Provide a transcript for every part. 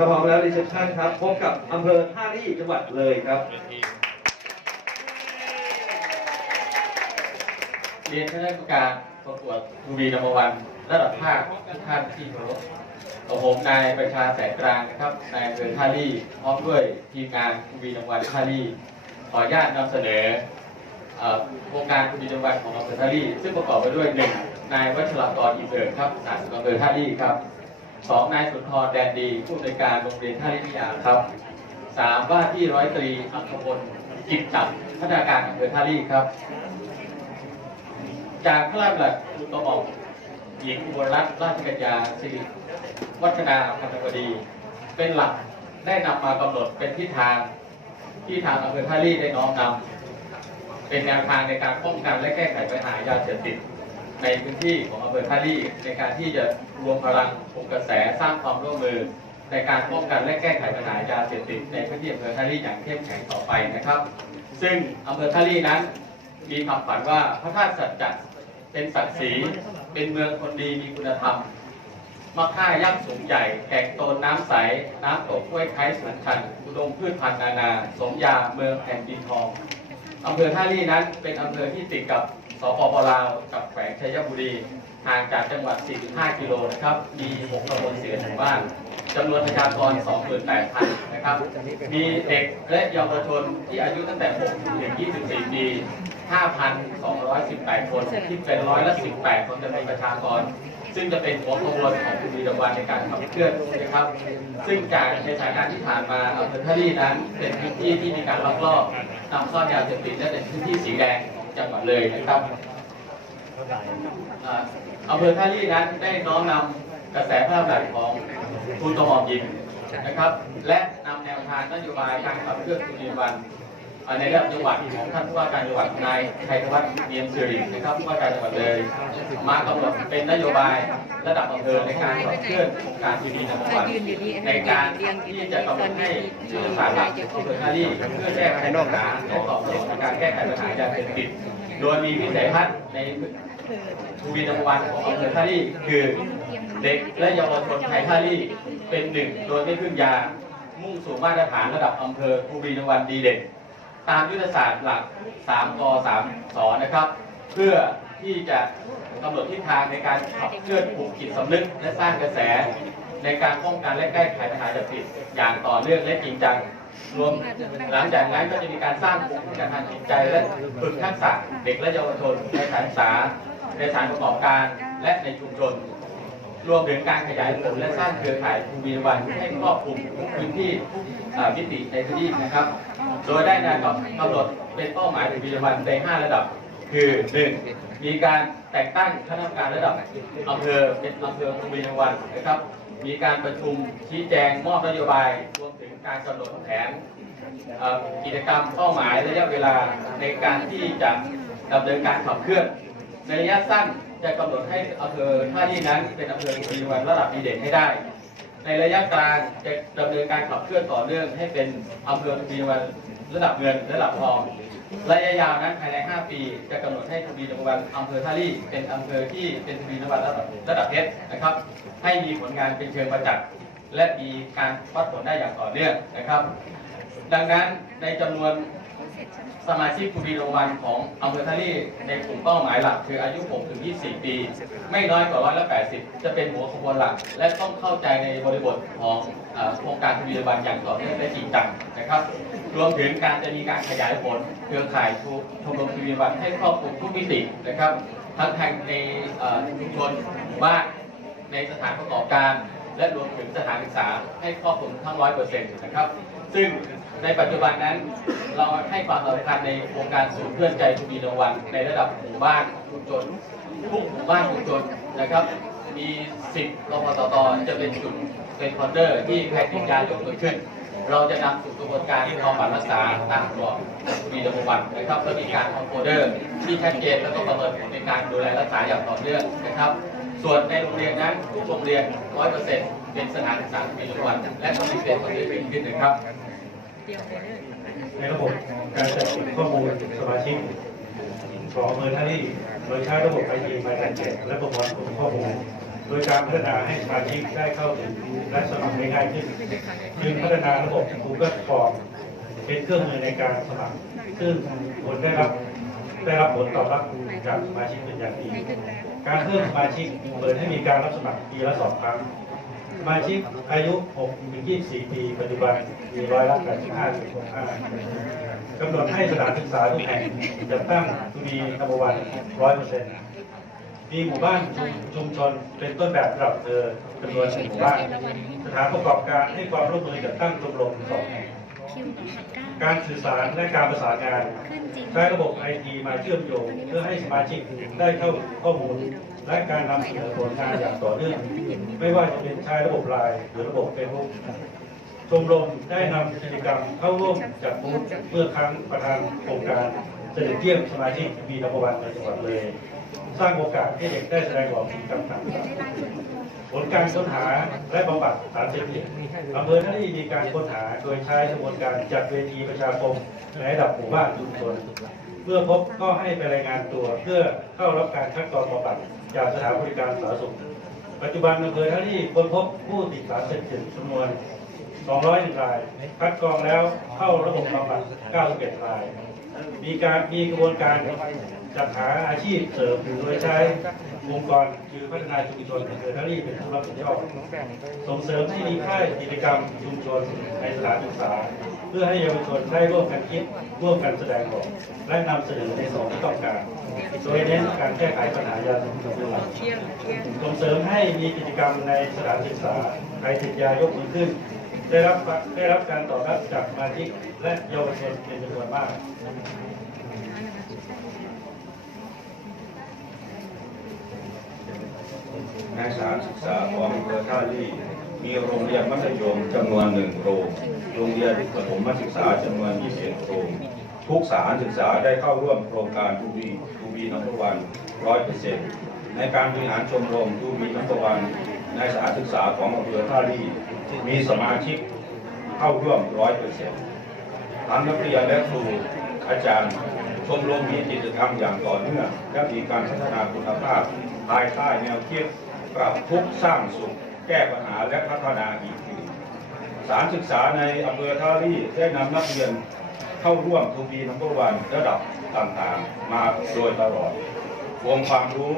ถ้าพร้อมแล้วรีเซพชันครับพบกับอำเภอท่าลี่จังหวัดเลยครับเรียนคณะกรรมการประกวดทูบีนัมวันระดับภาคทุกท่านที่เคารพกับผมนายประชาแสงกลางนะครับนายอำเภอท่าลี่พร้อมด้วยทีมงานทูบีนัมวันท่าลี่ขออนุญาตนำเสนอโครงการทูบีนัมวันของอำเภอท่าลี่ซึ่งประกอบไปด้วยหนึ่งนายวัชรกรอินเดิร์ครับสารสุขอำเภอท่าลี่ครับ สองนายสุนทรแดนดี ผู้อำนวยการโรงเรียนท่าลี่วิทยาครับสามว่าที่ร้อยตรีอัครพลจิตตับพัฒนาการอำเภอท่าลี่ครับ จากพระราชบัญญัติอุตมะหญิงอุบลรัตนราชกัญญาสิริวัฒนาพันธวดี เป็นหลักได้นำมากำหนดเป็นทิศทางที่ทางอำเภอท่าลี่ได้น้อมนำเป็นแนวทางในการป้องกันและแก้ไขปัญหายาเสพติด ในพื้นที่ของอำเภอท่าลี่ในการที่จะรวมพลังปลุกกระแสสร้างความร่วมมือ ในการป้องกันและแก้ไขปัญหายาเสพติดในพื้นที่อำเภอท่าลี่อย่างเข้มแข็งต่อไปนะครับ ซึ่งอำเภอท่าลี่นั้นมีคำฝันว่าพระธาตุสัจจะเป็นศักดิ์ศรีเป็นเมืองคนดีมีคุณธรรมมะค่ายักษ์สูงใหญ่ แก่งโตนน้ำใส น้ำตกห้วยไค้สูงชันอุดมพืชพันธุ์นานา สมยาเมืองแผ่นดินทองอำเภอท่าลี่นั้นเป็นอำเภอที่ติดกับ สปปลาวกับแขวงชัยบุรีห่างจากจังหวัด 45 กิโลนะครับ มี 6ตำบลเสียหมู่บ้านจำนวนประชากร 28,000 นะครับ มีเด็กและเยาวชนที่อายุตั้งแต่ 6 ถึง 24 ปี 5,218 คนที่เป็นร้อยละ 18 ของจำนวนประชากร ซึ่งจะเป็นหัวขบวนของคุณวีรวันในการขับเคลื่อนนะครับ ซึ่งจากในสถานการณ์ที่ผ่านมาอำเภอท่าลี่นั้น เป็นพื้นที่ที่มีการลักลอบนำซ่อนยาเสพติดและเป็นพื้นที่สีแดง จังหวัดเลยนะครับอ่าอำเภอท่าลี่นั้นได้น้อมนำกระแสพระราชดำรัสของทูลกระหม่อมหญิงนะครับ และนำแนวทางนโยบายการขับเคลื่อนคุณวันอ่า ในระดับจังหวัดของท่านผู้ว่าการจังหวัดนายชัยธวัฒน์เนียมสิรินะครับผู้ว่าการจังหวัดเลย มากำหนดเป็นนโยบายระดับอำเภอในการขับเคลื่อนโครงการทีดีนำวันในการที่จะกำหนดให้ยุทธศาสตร์หลักของอำเภอท่าลี่เพื่อแก้ไขปัญหาและตอบสนองในการแก้ไขปัญหายาเสพติดโดยมีวิสัยทัศน์ในทูบีนัมวันของอำเภอท่าลี่คือเด็กและเยาวชนไทยท่าลี่เป็นหนึ่งโดยไม่พึ่งยา มุ่งสู่มาตรฐานระดับอำเภอทูบีนัมวันดีเด่น ตามยุทธศาสตร์หลัก 3 ก 3สอนะครับ เพื่อที่จะกำหนดทิศทางในการขับเคลื่อนปลูกจิตสำนึก และสร้างกระแส ในการป้องกันและแก้ไขปัญหายาเสพติดอย่างต่อเนื่องและจริงจังรวมหลังจากนั้นก็จะมีการสร้างภูมิคุ้มกันทางจิตใจและฝึกทักษะเด็กและเยาวชนในสถานศึกษาในสถานประกอบการและในชุมชน รวมถึงการขยายผลและสร้างเครือข่ายภูมิวันให้ครอบคลุมพื้นที่มิติในพื้นที่นะครับ โดยได้แนวกำหนดเป็นเป้าหมายภูมิวันใน 5 ระดับ คือ 1. มีการแต่งตั้งคณะกรรมการระดับอำเภอเป็นอำเภอภูมิวันนะครับ มีการประชุมชี้แจงมอบนโยบายรวมถึงการกำหนดแผนกิจกรรมเป้าหมายระยะเวลาในการที่จะดำเนินการขับเคลื่อน ในระยะสั้นจะกำหนดให้อำเภอท่านี้นั้นเป็นอำเภอมีวันระดับดีเด่นให้ได้ ในระยะกลางจะดำเนินการขับเคลื่อนต่อเนื่องให้เป็นอำเภอมีวันระดับเงินระดับทอง ระยะยาวนั้นภายใน 5 ปี จะกำหนดให้ทวีนวันอำเภอท่าลี่เป็นอำเภอที่เป็นทวีนวันระดับระดับเพชรนะครับ ให้มีผลงานเป็นเชิงประจักษ์และมีการวัดผลได้อย่างต่อเนื่องนะครับ ดังนั้นในจำนวน สมาชิกภูมิรางวัลของอำเภอท่าลี่ในกลุ่มเป้าหมายหลัก คืออายุ 6 ถึง 24 ปี ไม่น้อยกว่าร้อยละ 80 จะเป็นหัวขบวนหลัก และต้องเข้าใจในบริบทของโครงการภูมิรางวัลอย่างต่อเนื่องและจริงจังนะครับ รวมถึงการจะมีการขยายผลเครือข่ายชมรมภูมิรางวัลให้ครอบคลุมทุกมิตินะครับ ทั้งทางในชุมชนหมู่บ้านในสถานประกอบการ และรวมถึงสถานศึกษาให้ครอบคลุมทั้งร้อยเปอร์เซ็นต์นะครับ ซึ่งในปัจจุบันนั้น เราให้ความสำคัญในโครงการศูนย์เพื่อนใจทูบีรางวัลในระดับหมู่บ้านชุมชนทุกหมู่บ้านชุมชนนะครับ มีสิบรพตตจะเป็นจุดเป็นคอนเดอร์ที่ใครติดยายกมือขึ้น เราจะนำสู่กระบวนการบำบัดรักษาตามกรอบมีระบบบัตรนะครับเพื่อมีการคอมโพเดอร์ที่ชัดเจนแล้วก็ประเมินผลในการดูแลรักษาอย่างต่อเนื่องนะครับ ส่วนในโรงเรียนนั้นทุกโรงเรียน100%เป็นสถานศึกษามีระบบบัตรและต้องมีเป็นคนที่เป็นขึ้นนะครับ ในระบบการจัดเก็บข้อมูลสมาชิกของอำเภอท่าลี่โดยใช้ระบบไอทีมาจัดเก็บและประมวลผลข้อมูลโดยการพัฒนาให้สมาชิกได้เข้าถึงและสมัครได้ง่ายขึ้นจึงพัฒนาระบบ Google Form เป็นเครื่องมือในการสมัครซึ่งผลได้รับได้รับผลตอบรับจากสมาชิกเป็นอย่างดี การเพิ่มสมาชิกเปิดให้มีการรับสมัครปีละสองครั้งสมาชิกอายุ6ถึง24 ปี ปัจจุบันมีร้อยละ85.5กำหนดให้สถานศึกษาทุกแห่งจัดตั้งทูบีนับวันร้อยเปอร์เซ็นต์มีหมู่บ้านชุมชุมชนเป็นต้นแบบระดับเธอจำนวนหนึ่งหมู่บ้าน สถานประกอบการให้ความร่วมมือจัดตั้งชมรมสองแห่ง กเก้าการสื่อสารและการประสานงานขึ้นจริงใช้ระบบไอทีมาเชื่อมโยง เพื่อให้สมาชิกได้เข้าถึงข้อมูล และการนำเสนอผลงานอย่างต่อเนื่อง ไม่ว่าจะเป็นใช้ระบบไลน์หรือระบบเฟซบุ๊กชมรมได้นำกิจกรรมเข้าร่วมจัดบูธเพื่อครั้งประธานโครงการเสด็จเยี่ยมสมาชิกมีนับวันในจังหวัดเลย สร้างโอกาสให้เด็กได้แสดงออกกิจกรรมต่างๆ ผลการค้นหาและบำบัดสารเสพติดอำเภอท่านีมีการค้นหาโดยใช้กระบวนการจัดเวทีประชาคมในระดับหมู่บ้านชุมชนเมื่อพบก็ให้ไปรายงานตัวเพื่อเข้ารับการคัดกรองบำบัดจากสถานบริการสาธารณสุข ปัจจุบันอำเภอท่านีค้นพบผู้ติดสารเสพติดจำนวน 201ราย คัดกรองแล้วเข้าระบบบำบัด91ราย มีการมีกระบวนการจัดหาอาชีพเสริมโดยใช้องค์กรคือพัฒนาชุมชนอำเภอท่านีเป็นผู้รับผิดชอบส่งเสริมให้มีค่ายกิจกรรมชุมชนในสถานศึกษา เพื่อให้เยาวชนได้ร่วมกันคิดร่วมกันแสดงออกและนำเสนอในสองที่ต้องการ โดยเน้นการแก้ไขปัญหายาเสพติดเป็นหลักส่งเสริมให้มีกิจกรรมในสถานศึกษาใครติดยายกมือขึ้น ได้รับได้รับการตอบรับจากมาชิกและเยาวชนเป็นจำนวนมาก ในสถานศึกษาของอำเภอท่าลี่มีโรงเรียนมัธยมจำนวนหนึ่งโรง โรงเรียนประถมศึกษาจำนวน21โรง ทุกสถานศึกษาได้เข้าร่วมโครงการทูบีทูบีนัมเบอร์วันร้อยเปอร์เซ็นต์ในการบริหารชมรมทูบีนัมเบอร์วัน ในสถานศึกษาของอำเภอท่าลี่มีสมาชิกเข้าร่วมร้อยเปอร์เซ็นต์ทั้งนักเรียนและครูอาจารย์ชมรมมีกิจกรรมอย่างต่อเนื่องและมีการพัฒนาคุณภาพภายใต้แนวคิดปรับทุกข์สร้างสุขแก้ปัญหาและพัฒนาอีกทีสารศึกษาในอำเภอท่าลี่ได้นำนักเรียนเข้าร่วมทูบีนัมเบอร์วันระดับต่างๆ มาโดยตลอดองค์ความรู้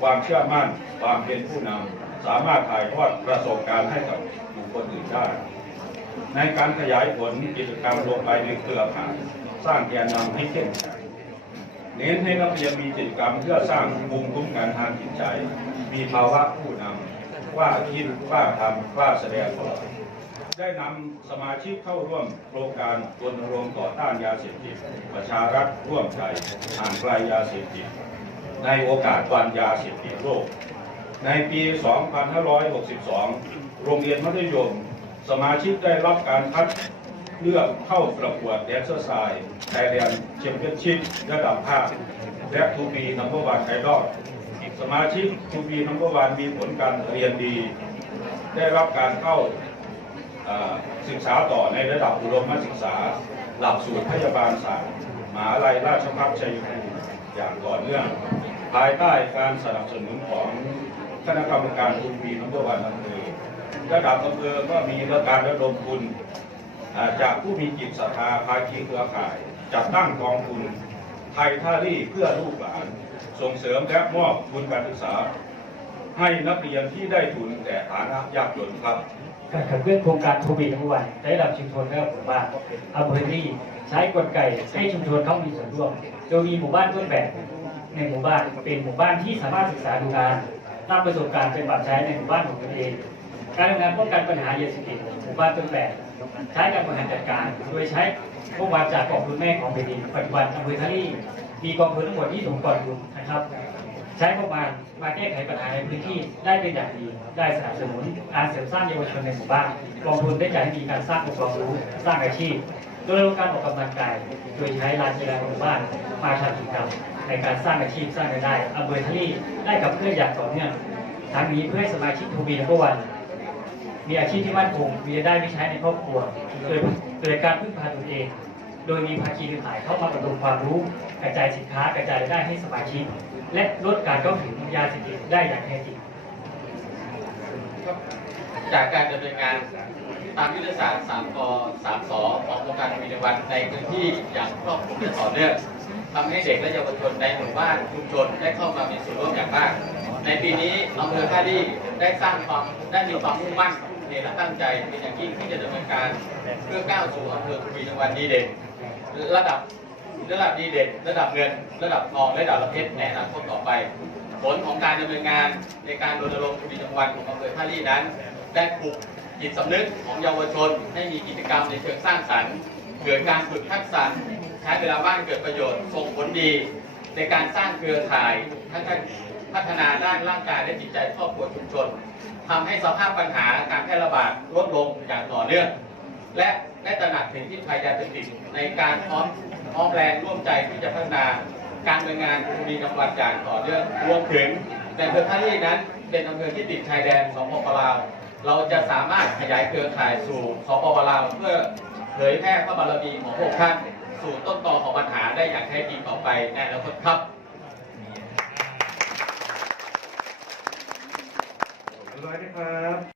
ความเชื่อมั่น ความเป็นผู้นำ สามารถถ่ายทอดประสบการณ์ให้กับบุคคลอื่นได้ ในการขยายผลกิจกรรมลงไปในเครือข่ายสร้างแกนนำให้เข้มแข็งเน้นให้นักเรียนมีกิจกรรมเพื่อสร้างภูมิคุ้มกันทางจิตใจ มีภาวะผู้นำกล้าคิดกล้าทำกล้าแสดงออกได้นำสมาชิกเข้าร่วมโครงการรณรงค์ต่อต้านยาเสพติดประชารัฐร่วมใจห่างไกลยาเสพติดในโอกาสวันยาเสพติดโลก ในปี 2562 โรงเรียนมัธยม สมาชิกได้รับการคัดเลือกเข้าประกวดแดนเซอร์ไซด์ไทยแลนด์แชมเปี้ยนชิพระดับภาค และทูบีนัมเบอร์วันไอดอลสมาชิกทูบีนัมเบอร์วันมีผลการเรียนดี ได้รับการเข้าศึกษาต่อในระดับอุดมศึกษา หลักสูตรพยาบาลศาสตร์มหาลัยราชภัฏชัยภูมิอย่างต่อเนื่อง ภายใต้การสนับสนุนของ คณะกรรมการทูบีนัมเบอร์วันอำเภอระดับอำเภอก็มีการระดมทุนจากผู้มีจิตศรัทธาภาคีเครือข่าย จัดตั้งกองทุนไทยท่ารี่เพื่อลูกหลาน ส่งเสริมและมอบทุนการศึกษา ให้นักเรียนที่ได้ทุนแต่ฐานะยากจนครับการขับเคลื่อนโครงการทูบีทั้งวันในระดับชุมชนและหมู่บ้านอำเภอที่ใช้กลไกให้ชุมชนเข้ามีส่วนร่วมโดยมีหมู่บ้านต้นแบบในหมู่บ้านเป็นหมู่บ้านที่สามารถศึกษาดูงาน นำประสบการณ์ไปปรับใช้ในหมู่บ้านของตนเอง การทำงานป้องกันปัญหายาเสพติดหมู่บ้านต้นแบบใช้การบริหารจัดการ โดยใช้งบประมาจากกองทุนแม่ของแผ่นดินปัจจุบันอำเภอทะลี่มีกองทุนทั้งหมดที่สงกองทุนนะครับ ใช้งบประมาณมาแก้ไขปัญหาในพื้นที่ได้เป็นอย่างดี ได้สนับสนุนการเสริมสร้างเยาวชนในหมู่บ้านกองทุนได้จัดให้มีการสร้างองค์ความรู้สร้างอาชีพ โดยการออกกำลังกาย โดยใช้ลานกีฬาของหมู่บ้านมาทำกิจกรรมในการสร้างอาชีพสร้างรายได้อำเภอทะลี่ได้กับเพื่อนอย่างต่อเนื่องทั้งนี้เพื่อให้สมาชิกทูบีนัมเบอร์วัน มีอาชีพที่มั่นคงมีรายได้ไม่ใช้ในครอบครัวโดยโดยการพึ่งพาตนเอง โดยมีภาคีเครือข่ายเข้ามาประดมความรู้กระจายสินค้ากระจายรายได้ให้สมาชิก และลดการเข้าถึงยาเสพติดได้อย่างแท้จริงจากการดำเนินงาน ตามยุทธศาสตร์3ก3สของโครงการทวีตวันในพื้นที่อย่างครอบคลุมและต่อเนื่องทำให้เด็กและเยาวชนในหมู่บ้านชุมชนได้เข้ามามีส่วนร่วมอย่างมาก ในปีนี้อำเภอท่าลี่ได้สร้างความได้มีความมุ่งมั่นในและตั้งใจเป็นอย่างยิ่งที่จะดำเนินการเพื่อก้าวสู่อำเภอวีตวันดีเด่นระดับระดับดีเด่น ระดับเงิน ระดับทองและระดับเพชรในอนาคตต่อไป ผลของการดำเนินงานในการรณรงค์วีจังหวัดของอำเภอท่าลี่นั้นได้ปลุก จิตสำนึกของเยาวชน ให้มีกิจกรรมในเชิงสร้างสรรค์เกิดการฝึกทักษะใช้เวลาว่างเกิดประโยชน์ส่งผลดี ในการสร้างเครือข่ายทั้งการพัฒนาด้านร่างกายและจิตใจครอบครัวชุมชนทำให้สภาพปัญหาการแพร่ระบาดลดลงอย่างต่อเนื่องและได้ตระหนักถึงที่พยายามจะติดในการพร้อมพร้อมแรงร่วมใจที่จะพัฒนาการดำเนินงานภูมิจังหวัดอย่างต่อเนื่องรวมถึงในอำเภอท่าลี่นั้น เป็นอำเภอที่ติดชายแดนสปปลาว เราจะสามารถขยายเครือข่ายสู่สปปลาวเพื่อเผยแพร่พระบารมีของพวกท่านสู่ต้นตอของปัญหาได้อย่างแท้จริงต่อไปในอนาคตครับร้อยนะครับ